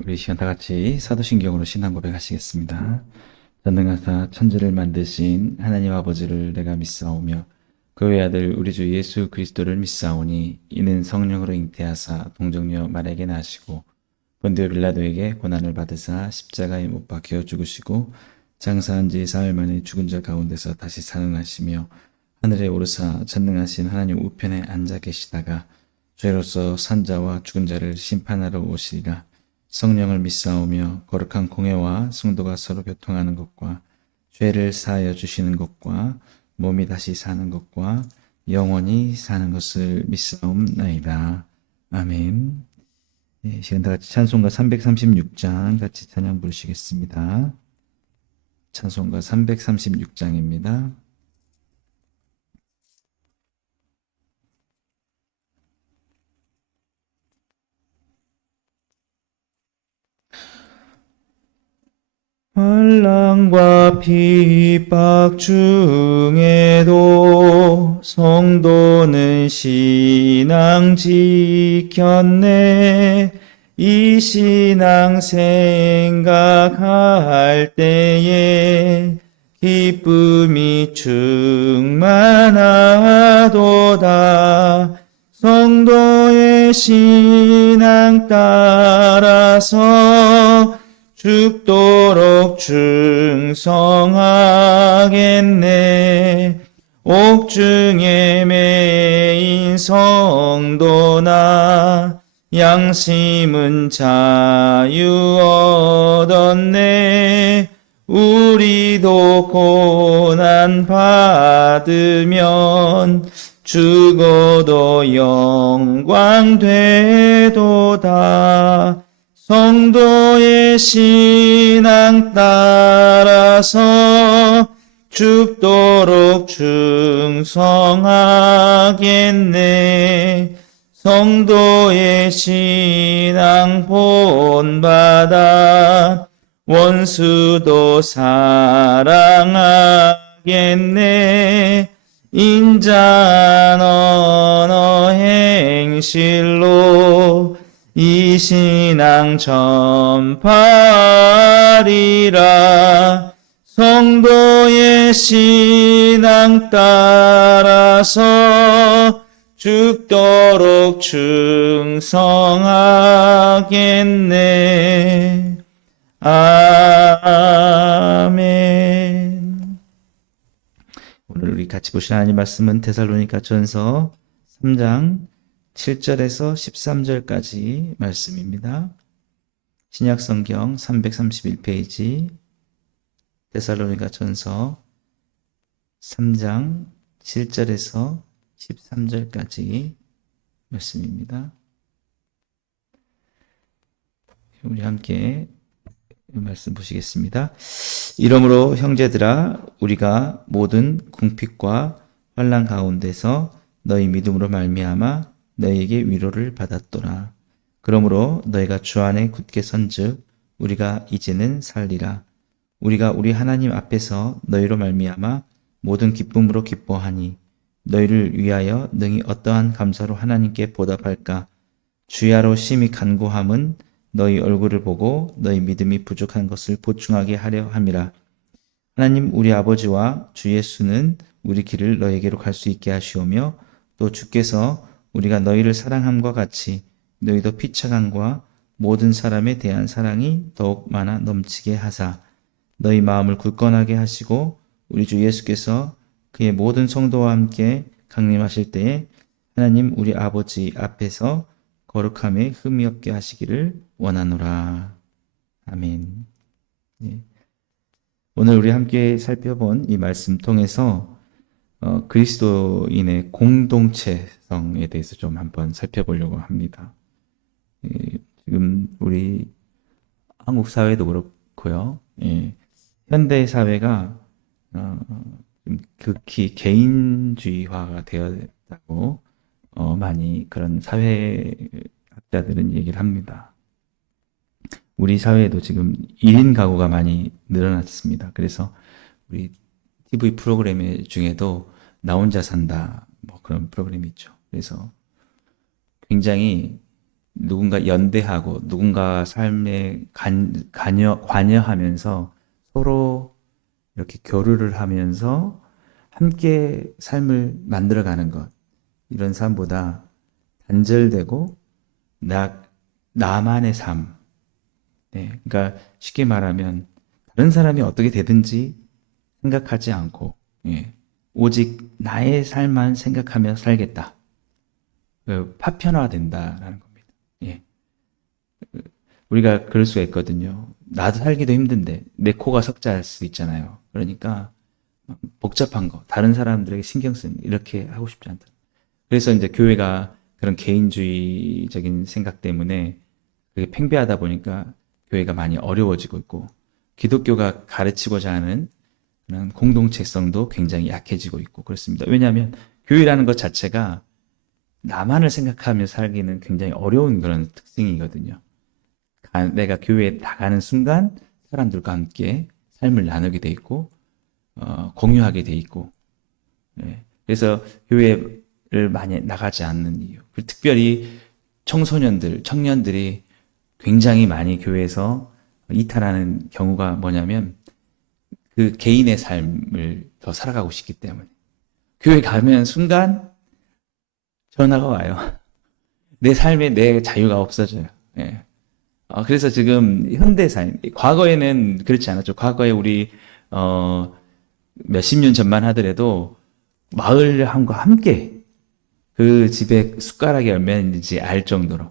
우리 시간 다 같이 사도신경으로 신앙 고백하시겠습니다. 전능하사 천지를 만드신 하나님 아버지를 내가 믿사오며 그 외아들 우리 주 예수 그리스도를 믿사오니 이는 성령으로 잉태하사 동정녀 마리아에게 나시고 본디오 빌라도에게 고난을 받으사 십자가에 못 박혀 죽으시고 장사한 지 사흘 만에 죽은 자 가운데서 다시 살아나시며 하늘에 오르사 전능하신 하나님 우편에 앉아 계시다가 죄로서 산 자와 죽은 자를 심판하러 오시리라. 성령을 믿사오며 거룩한 공회와 성도가 서로 교통하는 것과 죄를 사하여 주시는 것과 몸이 다시 사는 것과 영원히 사는 것을 믿사옵나이다. 아멘. 시간 다 같이 찬송가 336장 같이 찬양 부르시겠습니다. 찬송가 336장입니다. 환난과 핍박 중에도 성도는 신앙 지켰네. 이 신앙 생각할 때에 기쁨이 충만하도다. 성도의 신앙 따라서 죽도록 충성하겠네. 옥중에 매인 성도나 양심은 자유 얻었네. 우리도 고난 받으면 죽어도 영광 되도다. 성도의 신앙 따라서 죽도록 충성하겠네. 성도의 신앙 본받아 원수도 사랑하겠네. 인자한 언어 행실로 이 신앙 전파하리라. 성도의 신앙 따라서 죽도록 충성하겠네. 아멘. 오늘 우리 같이 보실 하나님 말씀은 데살로니가 전서 3장 7절에서 13절까지 말씀입니다. 신약성경 331페이지 데살로니가 전서 3장 7절에서 13절까지 말씀입니다. 우리 함께 말씀 보시겠습니다. 이러므로 형제들아 우리가 모든 궁핍과 환난 가운데서 너희 믿음으로 말미암아 너희에게 위로를 받았도라. 그러므로 너희가 주 안에 굳게 선즉 우리가 이제는 살리라. 우리가 우리 하나님 앞에서 너희로 말미암아 모든 기쁨으로 기뻐하니 너희를 위하여 능히 어떠한 감사로 하나님께 보답할까. 주야로 심히 간구함은 너희 얼굴을 보고 너희 믿음이 부족한 것을 보충하게 하려 함이라. 하나님 우리 아버지와 주 예수는 우리 길을 너희에게로 갈 수 있게 하시오며 또 주께서 우리가 너희를 사랑함과 같이 너희도 피차감과 모든 사람에 대한 사랑이 더욱 많아 넘치게 하사 너희 마음을 굳건하게 하시고 우리 주 예수께서 그의 모든 성도와 함께 강림하실 때에 하나님 우리 아버지 앞에서 거룩함에 흠이 없게 하시기를 원하노라. 아멘. 예. 오늘 우리 함께 살펴본 이 말씀 통해서 그리스도인의 공동체성에 대해서 좀 한번 살펴보려고 합니다. 예, 지금 우리 한국 사회도 그렇고요. 예, 현대 사회가 극히 개인주의화가 되었다고 많이 그런 사회학자들은 얘기를 합니다. 우리 사회에도 지금 1인 가구가 많이 늘어났습니다. 그래서 우리 TV 프로그램 중에도 나 혼자 산다 뭐 그런 프로그램이 있죠. 그래서 굉장히 누군가 연대하고 누군가 삶에 관여하면서 서로 이렇게 교류를 하면서 함께 삶을 만들어가는 것. 이런 삶보다 단절되고 나만의 삶. 네, 그러니까 쉽게 말하면 다른 사람이 어떻게 되든지 생각하지 않고, 예, 오직 나의 삶만 생각하며 살겠다. 파편화된다라는 겁니다. 예, 우리가 그럴 수가 있거든요. 나도 살기도 힘든데 내 코가 석자일 수 있잖아요. 그러니까 복잡한 거, 다른 사람들에게 신경 쓰는 이렇게 하고 싶지 않다. 그래서 이제 교회가 그런 개인주의적인 생각 때문에 그게 팽배하다 보니까 교회가 많이 어려워지고 있고 기독교가 가르치고자 하는 그런 공동체성도 굉장히 약해지고 있고 그렇습니다. 왜냐하면 교회라는 것 자체가 나만을 생각하며 살기는 굉장히 어려운 그런 특징이거든요. 내가 교회에 나가는 순간 사람들과 함께 삶을 나누게 돼 있고 공유하게 돼 있고 예. 그래서 교회를 많이 나가지 않는 이유. 특별히 청소년들, 청년들이 굉장히 많이 교회에서 이탈하는 경우가 뭐냐면 그 개인의 삶을 더 살아가고 싶기 때문에. 교회 가면 순간 전화가 와요. 내 삶에 내 자유가 없어져요. 예. 그래서 지금 현대 삶, 과거에는 그렇지 않았죠. 과거에 우리, 몇십 년 전만 하더라도 마을함과 함께 그 집에 숟가락이 얼마인지 알 정도로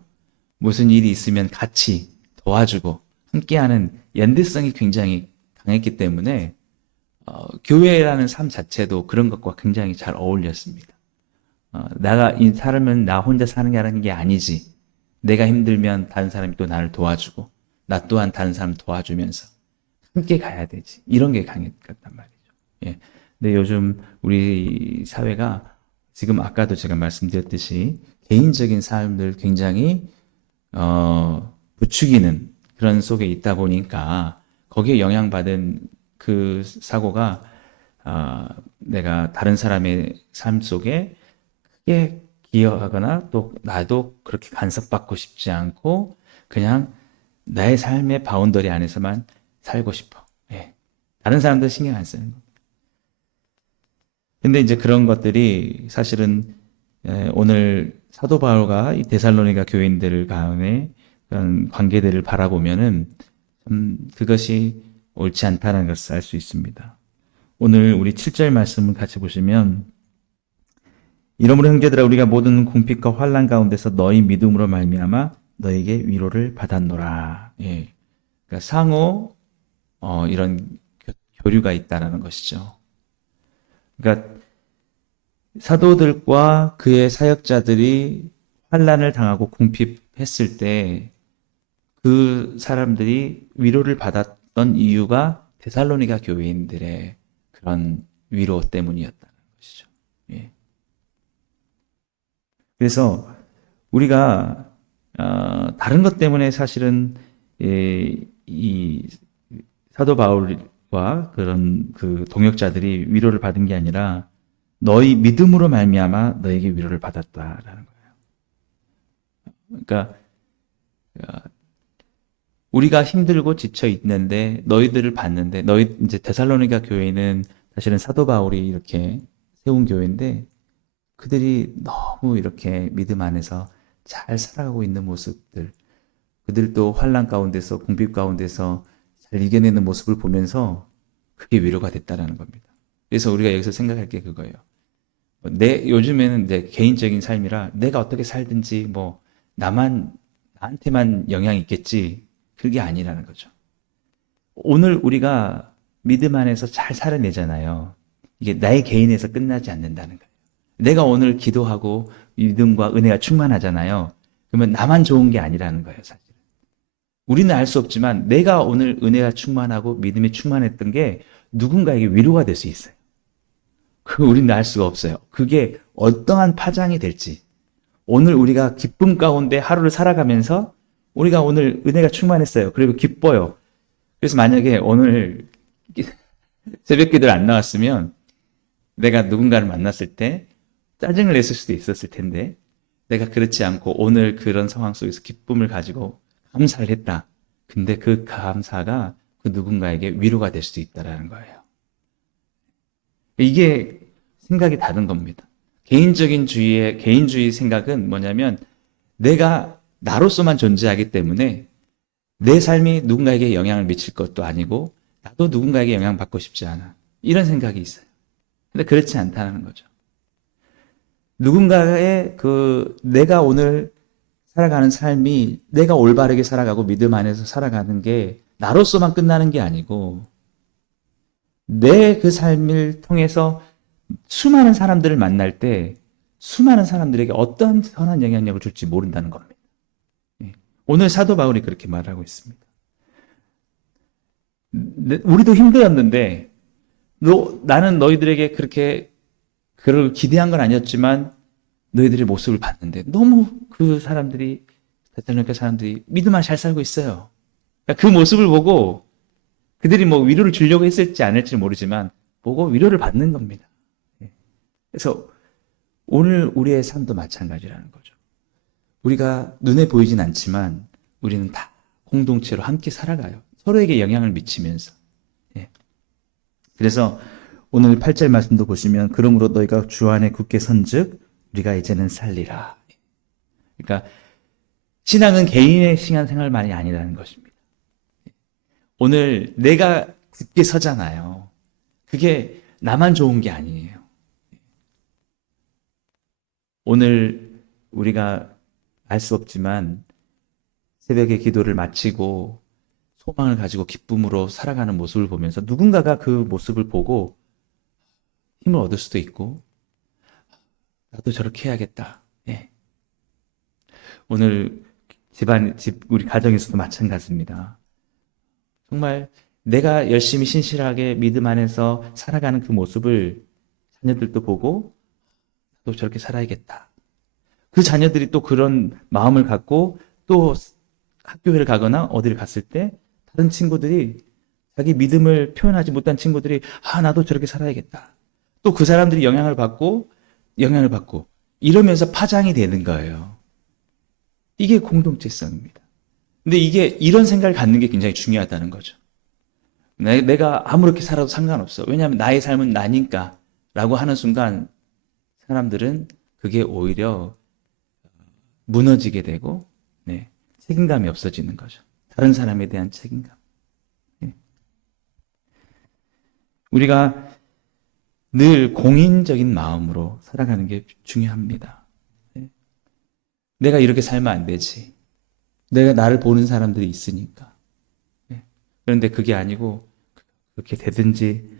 무슨 일이 있으면 같이 도와주고 함께하는 연대성이 굉장히 강했기 때문에 교회라는 삶 자체도 그런 것과 굉장히 잘 어울렸습니다. 내가 이 삶은 나 혼자 사는 게 아니지. 내가 힘들면 다른 사람이 또 나를 도와주고 나 또한 다른 사람 도와주면서 함께 가야 되지. 이런 게 강했단 말이죠. 예. 근데 요즘 우리 사회가 지금 아까도 제가 말씀드렸듯이 개인적인 삶을 굉장히 부추기는 그런 속에 있다 보니까 거기에 영향받은 그 사고가 내가 다른 사람의 삶 속에 크게 기여하거나 또 나도 그렇게 간섭받고 싶지 않고 그냥 나의 삶의 바운더리 안에서만 살고 싶어. 예. 다른 사람들 신경 안 쓰는 거. 근데 이제 그런 것들이 사실은 오늘 사도 바울과 이 데살로니가 교인들 간의 그런 관계들을 바라보면은 그것이 옳지 않다는 것을 알 수 있습니다. 오늘 우리 7절 말씀을 같이 보시면 이러므로 형제들아 우리가 모든 궁핍과 환난 가운데서 너희 믿음으로 말미암아 너에게 위로를 받았노라. 예. 그러니까 상호 이런 교류가 있다라는 것이죠. 그러니까 사도들과 그의 사역자들이 환난을 당하고 궁핍했을 때 그 사람들이 위로를 받았던 이유가 데살로니가 교회인들의 그런 위로 때문이었다는 것이죠. 예. 그래서 우리가 다른 것 때문에 사실은 이 사도 바울과 그런 그 동역자들이 위로를 받은 게 아니라 너희 믿음으로 말미암아 너에게 위로를 받았다라는 거예요. 그러니까 우리가 힘들고 지쳐 있는데 너희들을 봤는데 너희 이제 데살로니가 교회는 사실은 사도 바울이 이렇게 세운 교회인데 그들이 너무 이렇게 믿음 안에서 잘 살아가고 있는 모습들, 그들도 환난 가운데서 궁핍 가운데서 잘 이겨내는 모습을 보면서 그게 위로가 됐다라는 겁니다. 그래서 우리가 여기서 생각할 게 그거예요. 요즘에는 내 개인적인 삶이라 내가 어떻게 살든지 나한테만 영향이 있겠지. 그게 아니라는 거죠. 오늘 우리가 믿음 안에서 잘 살아내잖아요. 이게 나의 개인에서 끝나지 않는다는 거예요. 내가 오늘 기도하고 믿음과 은혜가 충만하잖아요. 그러면 나만 좋은 게 아니라는 거예요, 사실. 우리는 알 수 없지만 내가 오늘 은혜가 충만하고 믿음이 충만했던 게 누군가에게 위로가 될 수 있어요. 그거 우리는 알 수가 없어요. 그게 어떠한 파장이 될지. 오늘 우리가 기쁨 가운데 하루를 살아가면서 우리가 오늘 은혜가 충만했어요. 그리고 기뻐요. 그래서 만약에 오늘 새벽 기도를 안 나왔으면 내가 누군가를 만났을 때 짜증을 냈을 수도 있었을 텐데 내가 그렇지 않고 오늘 그런 상황 속에서 기쁨을 가지고 감사를 했다. 근데 그 감사가 그 누군가에게 위로가 될 수도 있다라는 거예요. 이게 생각이 다른 겁니다. 개인주의 생각은 뭐냐면 내가 나로서만 존재하기 때문에 내 삶이 누군가에게 영향을 미칠 것도 아니고 나도 누군가에게 영향받고 싶지 않아. 이런 생각이 있어요. 근데 그렇지 않다는 거죠. 누군가의 내가 오늘 살아가는 삶이 내가 올바르게 살아가고 믿음 안에서 살아가는 게 나로서만 끝나는 게 아니고 내 그 삶을 통해서 수많은 사람들을 만날 때 수많은 사람들에게 어떤 선한 영향력을 줄지 모른다는 겁니다. 오늘 사도 바울이 그렇게 말하고 있습니다. 우리도 힘들었는데 나는 너희들에게 그렇게 그걸 기대한 건 아니었지만 너희들의 모습을 봤는데 너무 그 사람들이 데살로니가 사람들이 믿음 안에 잘 살고 있어요. 그러니까 그 모습을 보고 그들이 뭐 위로를 주려고 했을지 안 했을지 모르지만 보고 위로를 받는 겁니다. 그래서 오늘 우리의 삶도 마찬가지라는 거죠. 우리가 눈에 보이진 않지만 우리는 다 공동체로 함께 살아가요. 서로에게 영향을 미치면서. 그래서 오늘 8절 말씀도 보시면 그러므로 너희가 주 안에 굳게 선즉 우리가 이제는 살리라. 그러니까 신앙은 개인의 신앙생활만이 아니라는 것입니다. 오늘 내가 굳게 서잖아요. 그게 나만 좋은 게 아니에요. 오늘 우리가 알 수 없지만 새벽에 기도를 마치고 소망을 가지고 기쁨으로 살아가는 모습을 보면서 누군가가 그 모습을 보고 힘을 얻을 수도 있고 나도 저렇게 해야겠다. 오늘 우리 가정에서도 마찬가지입니다. 정말 내가 열심히 신실하게 믿음 안에서 살아가는 그 모습을 자녀들도 보고 또 저렇게 살아야겠다. 그 자녀들이 또 그런 마음을 갖고 또 학교를 가거나 어디를 갔을 때 다른 친구들이 자기 믿음을 표현하지 못한 친구들이 나도 저렇게 살아야겠다. 또 그 사람들이 영향을 받고 이러면서 파장이 되는 거예요. 이게 공동체성입니다. 근데 이런 생각을 갖는 게 굉장히 중요하다는 거죠. 내가 아무렇게 살아도 상관없어. 왜냐하면 나의 삶은 나니까 라고 하는 순간 사람들은 그게 오히려 무너지게 되고 책임감이 없어지는 거죠. 다른 사람에 대한 책임감. 우리가 늘 공인적인 마음으로 살아가는 게 중요합니다. 내가 이렇게 살면 안 되지. 내가 나를 보는 사람들이 있으니까. 그런데 그게 아니고 그렇게 되든지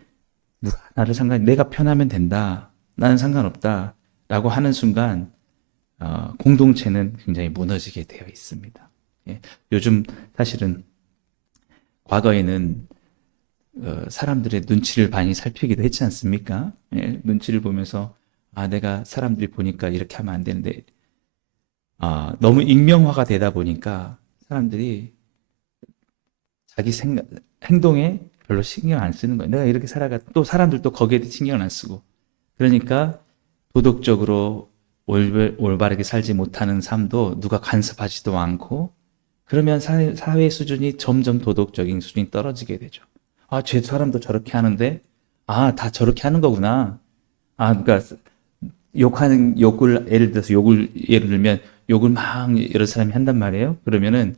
나를 내가 편하면 된다. 나는 상관없다. 라고 하는 순간 공동체는 굉장히 무너지게 되어 있습니다. 요즘 사실은 과거에는 사람들의 눈치를 많이 살피기도 했지 않습니까? 눈치를 보면서 내가 사람들이 보니까 이렇게 하면 안 되는데 너무 익명화가 되다 보니까 사람들이 자기 행동에 별로 신경 안 쓰는 거예요. 내가 이렇게 또 사람들도 거기에 신경을 안 쓰고 그러니까 도덕적으로 올바르게 살지 못하는 삶도 누가 간섭하지도 않고 그러면 사회 수준이 점점 도덕적인 수준이 떨어지게 되죠. 저 사람도 저렇게 하는데 다 저렇게 하는 거구나. 그러니까 예를 들어서 예를 들면 욕을 막 여러 사람이 한단 말이에요. 그러면은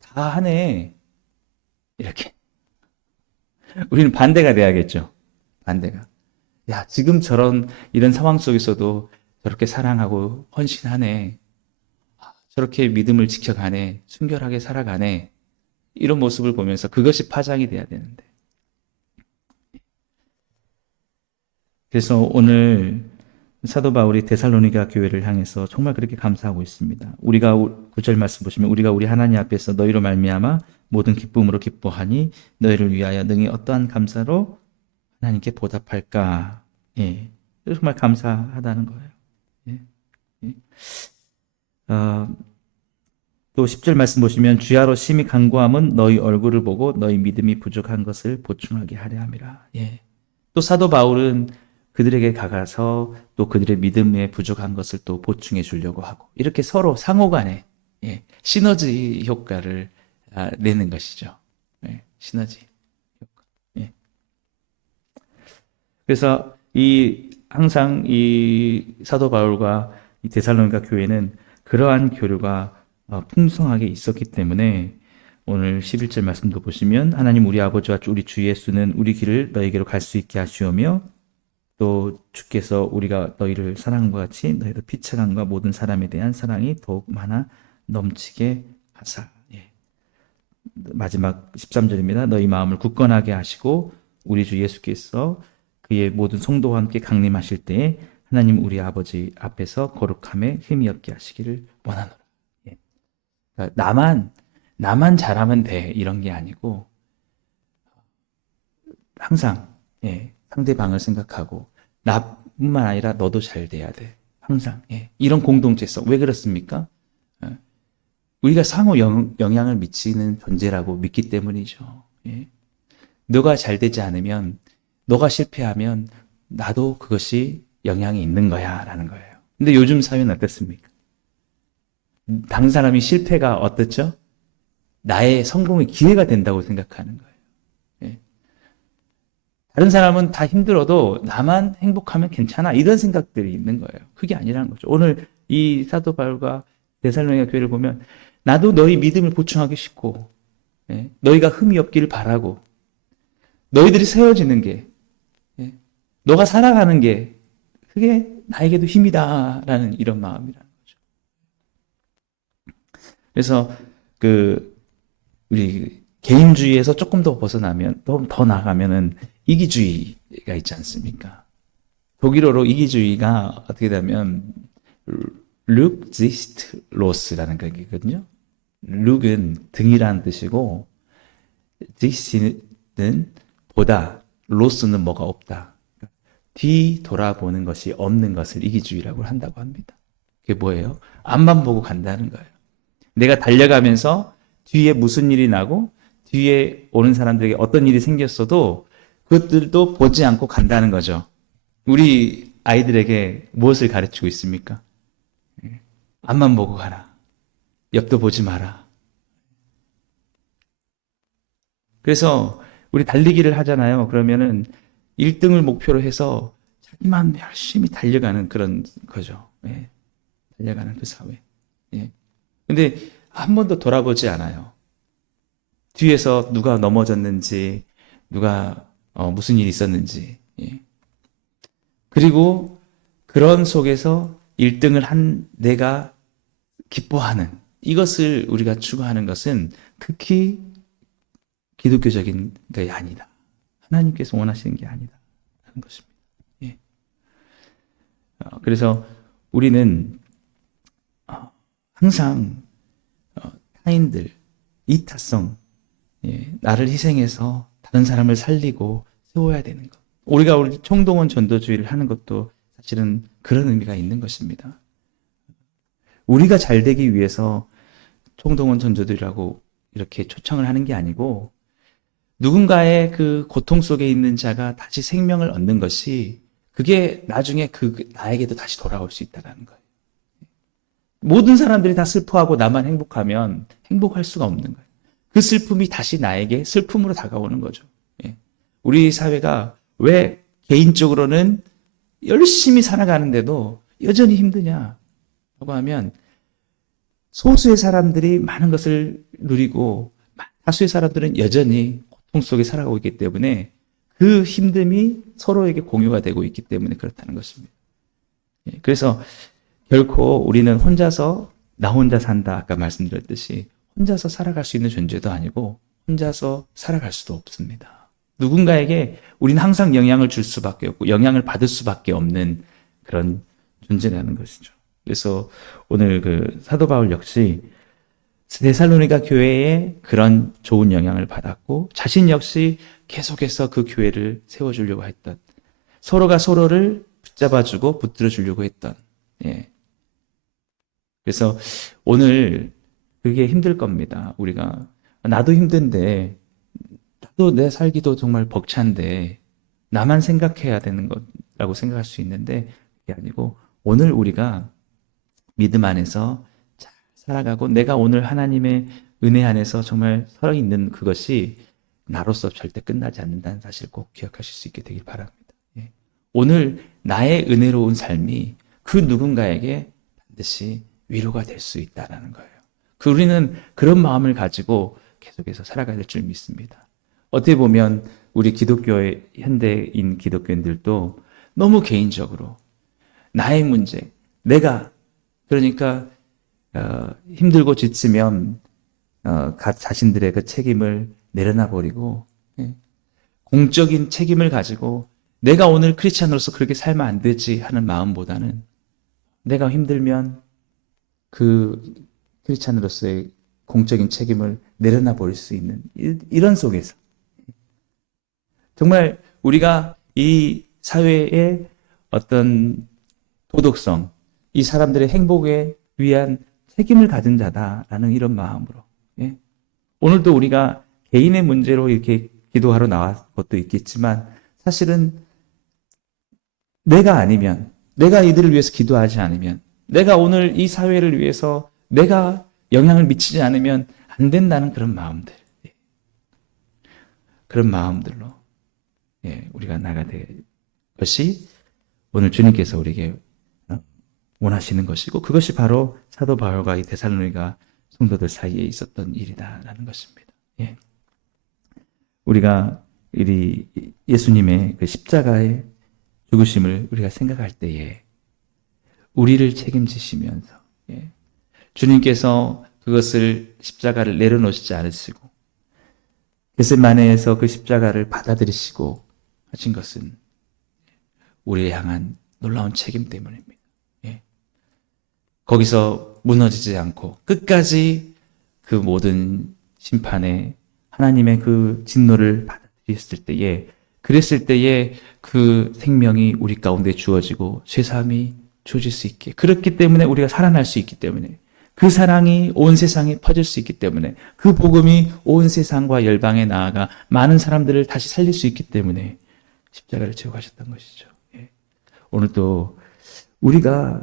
다 하네. 이렇게. 우리는 반대가 돼야겠죠. 반대가. 야, 지금 이런 상황 속에서도 저렇게 사랑하고 헌신하네. 저렇게 믿음을 지켜가네. 순결하게 살아가네. 이런 모습을 보면서 그것이 파장이 돼야 되는데. 그래서 오늘 사도 바울이 데살로니가 교회를 향해서 정말 그렇게 감사하고 있습니다. 우리가 9절 말씀 보시면 우리가 우리 하나님 앞에서 너희로 말미암아 모든 기쁨으로 기뻐하니 너희를 위하여 능히 어떠한 감사로 하나님께 보답할까. 정말 감사하다는 거예요. 또 10절 말씀 보시면 주야로 심히 간구함은 너희 얼굴을 보고 너희 믿음이 부족한 것을 보충하게 하려 함이라. 또 사도 바울은 그들에게 가서 또 그들의 믿음에 부족한 것을 또 보충해 주려고 하고 이렇게 서로 상호간에 시너지 효과를 내는 것이죠. 시너지 효과. 그래서 항상 이 사도 바울과 이 데살로니가 교회는 그러한 교류가 풍성하게 있었기 때문에 오늘 11절 말씀도 보시면 하나님 우리 아버지와 우리 주 예수는 우리 길을 너에게로 갈 수 있게 하시오며 또 주께서 우리가 너희를 사랑한 것 같이 너희도 피차간과 모든 사람에 대한 사랑이 더욱 많아 넘치게 하사. 마지막 13절입니다. 너희 마음을 굳건하게 하시고 우리 주 예수께서 그의 모든 성도와 함께 강림하실 때에 하나님 우리 아버지 앞에서 거룩함에 힘이 없게 하시기를 원하노라. 그러니까 나만 잘하면 돼 이런 게 아니고 항상 상대방을 생각하고 나뿐만 아니라 너도 잘 돼야 돼. 항상 이런 공동체성. 왜 그렇습니까? 우리가 상호 영향을 미치는 존재라고 믿기 때문이죠. 너가 잘 되지 않으면 너가 실패하면 나도 그것이 영향이 있는 거야 라는 거예요. 근데 요즘 사회는 어떻습니까? 다른 사람이 실패가 어떻죠? 나의 성공의 기회가 된다고 생각하는 거예요. 다른 사람은 다 힘들어도 나만 행복하면 괜찮아 이런 생각들이 있는 거예요. 그게 아니라는 거죠. 오늘 이 사도 바울과 데살로니가 교회를 보면 나도 너희 믿음을 보충하기 쉽고 너희가 흠이 없기를 바라고 너희들이 세워지는 게 너가 살아가는 게 그게 나에게도 힘이다라는 이런 마음이라는 거죠. 그래서 우리 개인주의에서 조금 더 벗어나면 더 나가면은 이기주의가 있지 않습니까? 독일어로 이기주의가 어떻게 되면 룩지스트로스라는 거거든요. 룩은 등이라는 뜻이고 지스는 보다, 로스는 뭐가 없다. 뒤 돌아보는 것이 없는 것을 이기주의라고 한다고 합니다. 그게 뭐예요? 앞만 보고 간다는 거예요. 내가 달려가면서 뒤에 무슨 일이 나고 뒤에 오는 사람들에게 어떤 일이 생겼어도 그것들도 보지 않고 간다는 거죠. 우리 아이들에게 무엇을 가르치고 있습니까? 앞만 보고 가라. 옆도 보지 마라. 그래서 우리 달리기를 하잖아요. 그러면은 1등을 목표로 해서 자기만 열심히 달려가는 그런 거죠. 달려가는 그 사회. 근데 한 번도 돌아보지 않아요. 뒤에서 누가 넘어졌는지, 누가 무슨 일이 있었는지. 그리고 그런 속에서 1등을 한 내가 기뻐하는 이것을 우리가 추구하는 것은 극히 기독교적인 게 아니다. 하나님께서 원하시는 게 아니다. 하는 것입니다. 그래서 우리는 항상 타인들, 이타성, 나를 희생해서 다른 사람을 살리고 세워야 되는 것. 우리 총동원 전도주의를 하는 것도 사실은 그런 의미가 있는 것입니다. 우리가 잘 되기 위해서 총동원 전도주의라고 이렇게 초청을 하는 게 아니고 누군가의 그 고통 속에 있는 자가 다시 생명을 얻는 것이 그게 나중에 나에게도 다시 돌아올 수 있다는 거예요. 모든 사람들이 다 슬퍼하고 나만 행복하면 행복할 수가 없는 거예요. 그 슬픔이 다시 나에게 슬픔으로 다가오는 거죠. 우리 사회가 왜 개인적으로는 열심히 살아가는데도 여전히 힘드냐라고 하면 소수의 사람들이 많은 것을 누리고 다수의 사람들은 여전히 고통 속에 살아가고 있기 때문에 그 힘듦이 서로에게 공유가 되고 있기 때문에 그렇다는 것입니다. 그래서 결코 우리는 나 혼자 산다 아까 말씀드렸듯이 혼자서 살아갈 수 있는 존재도 아니고 혼자서 살아갈 수도 없습니다. 누군가에게 우리는 항상 영향을 줄 수밖에 없고 영향을 받을 수밖에 없는 그런 존재라는 것이죠. 그래서 오늘 사도 바울 역시 데살로니가 교회에 그런 좋은 영향을 받았고 자신 역시 계속해서 그 교회를 세워주려고 했던 서로가 서로를 붙잡아주고 붙들어주려고 했던 그래서 오늘 그게 힘들 겁니다. 우리가 나도 힘든데 나도 내 살기도 정말 벅찬데 나만 생각해야 되는 것 라고 생각할 수 있는데 그게 아니고 오늘 우리가 믿음 안에서 잘 살아가고 내가 오늘 하나님의 은혜 안에서 정말 살아있는 그것이 나로서 절대 끝나지 않는다는 사실을 꼭 기억하실 수 있게 되길 바랍니다. 예. 오늘 나의 은혜로운 삶이 그 누군가에게 반드시 위로가 될 수 있다는 거예요. 우리는 그런 마음을 가지고 계속해서 살아가야 될 줄 믿습니다. 어떻게 보면 우리 기독교의 현대인 기독교인들도 너무 개인적으로 나의 문제, 내가 그러니까 힘들고 지치면 자신들의 그 책임을 내려놔 버리고 공적인 책임을 가지고 내가 오늘 크리스찬으로서 그렇게 살면 안 되지 하는 마음보다는 내가 힘들면 그 크리스찬으로서의 공적인 책임을 내려놔 버릴 수 있는 이런 속에서 정말 우리가 이 사회의 어떤 도덕성, 이 사람들의 행복에 위한 책임을 가진 자다라는 이런 마음으로 오늘도 우리가 개인의 문제로 이렇게 기도하러 나온 것도 있겠지만 사실은 내가 아니면 내가 이들을 위해서 기도하지 않으면 내가 오늘 이 사회를 위해서 내가 영향을 미치지 않으면 안 된다는 그런 마음들 그런 마음들로 우리가 나가야 될 것이 오늘 주님께서 우리에게 원하시는 것이고 그것이 바로 사도 바울과 이 데살로니가 성도들 사이에 있었던 일이다라는 것입니다. 우리가 예수님의 그 십자가의 죽으심을 우리가 생각할 때에 우리를 책임지시면서 주님께서 그것을 십자가를 내려놓으시지 않으시고 겟세마네에서 그 십자가를 받아들이시고 하신 것은 우리를 향한 놀라운 책임 때문입니다. 거기서 무너지지 않고 끝까지 그 모든 심판에 하나님의 그 진노를 받아들였을 때에 그랬을 때에 그 생명이 우리 가운데 주어지고 죄사함이 주어질 수 있게 그렇기 때문에 우리가 살아날 수 있기 때문에 그 사랑이 온 세상에 퍼질 수 있기 때문에 그 복음이 온 세상과 열방에 나아가 많은 사람들을 다시 살릴 수 있기 때문에 십자가를 지고 가셨던 것이죠. 오늘도 우리가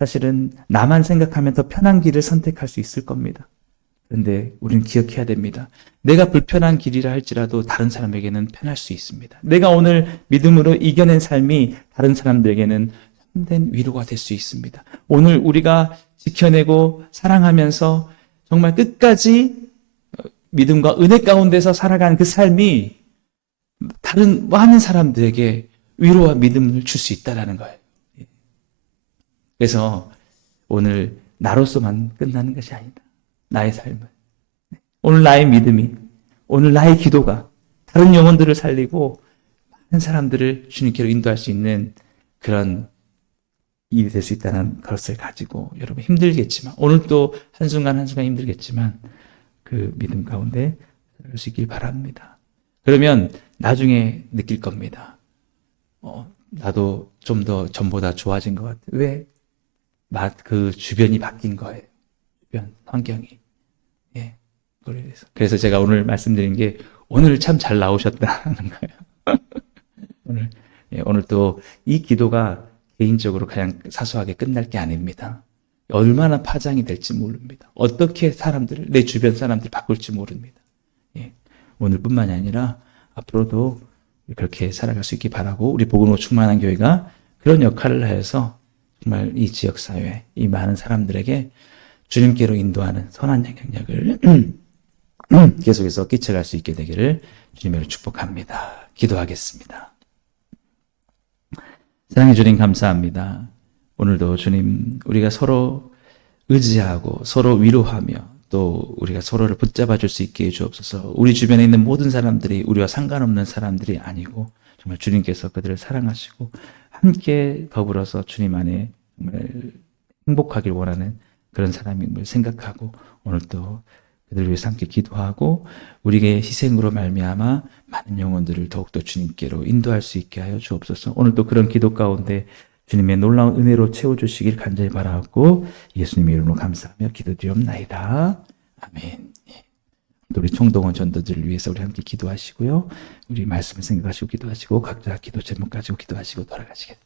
사실은 나만 생각하면 더 편한 길을 선택할 수 있을 겁니다. 그런데 우리는 기억해야 됩니다. 내가 불편한 길이라 할지라도 다른 사람에게는 편할 수 있습니다. 내가 오늘 믿음으로 이겨낸 삶이 다른 사람들에게는 참된 위로가 될 수 있습니다. 오늘 우리가 지켜내고 사랑하면서 정말 끝까지 믿음과 은혜 가운데서 살아가는 그 삶이 다른 많은 사람들에게 위로와 믿음을 줄 수 있다는 거예요. 그래서 오늘 나로서만 끝나는 것이 아니다. 나의 삶은. 오늘 나의 믿음이, 오늘 나의 기도가 다른 영혼들을 살리고 많은 사람들을 주님께로 인도할 수 있는 그런 일이 될 수 있다는 것을 가지고 여러분 힘들겠지만 오늘 또 한순간 한순간 힘들겠지만 그 믿음 가운데 살 수 있길 바랍니다. 그러면 나중에 느낄 겁니다. 나도 좀 더 전보다 좋아진 것 같아. 왜? 그 주변이 바뀐 거예요. 주변 환경이. 그래서 제가 오늘 말씀드린 게 오늘 참 잘 나오셨다는 거예요. 오늘 또 이 기도가 개인적으로 그냥 사소하게 끝날 게 아닙니다. 얼마나 파장이 될지 모릅니다. 어떻게 사람들을 내 주변 사람들을 바꿀지 모릅니다. 오늘뿐만이 아니라 앞으로도 그렇게 살아갈 수 있기 바라고 우리 복음으로 충만한 교회가 그런 역할을 해서 정말 이 지역사회, 이 많은 사람들에게 주님께로 인도하는 선한 영향력을 계속해서 끼쳐갈 수 있게 되기를 주님으로 축복합니다. 기도하겠습니다. 사랑해 주님 감사합니다. 오늘도 주님 우리가 서로 의지하고 서로 위로하며 또 우리가 서로를 붙잡아 줄 수 있게 해주옵소서. 우리 주변에 있는 모든 사람들이 우리와 상관없는 사람들이 아니고 정말 주님께서 그들을 사랑하시고 함께 더불어서 주님 안에 정말 행복하길 원하는 그런 사람임을 생각하고 오늘 또 그들을 위해서 함께 기도하고 우리의 희생으로 말미암아 많은 영혼들을 더욱더 주님께로 인도할 수 있게 하여 주옵소서. 오늘 또 그런 기도 가운데 주님의 놀라운 은혜로 채워주시길 간절히 바라고 예수님의 이름으로 감사하며 기도드리옵나이다. 아멘. 우리 총동원 전도들을 위해서 우리 함께 기도하시고요. 우리 말씀을 생각하시고 기도하시고 각자 기도 제목 가지고 기도하시고 돌아가시겠습니다.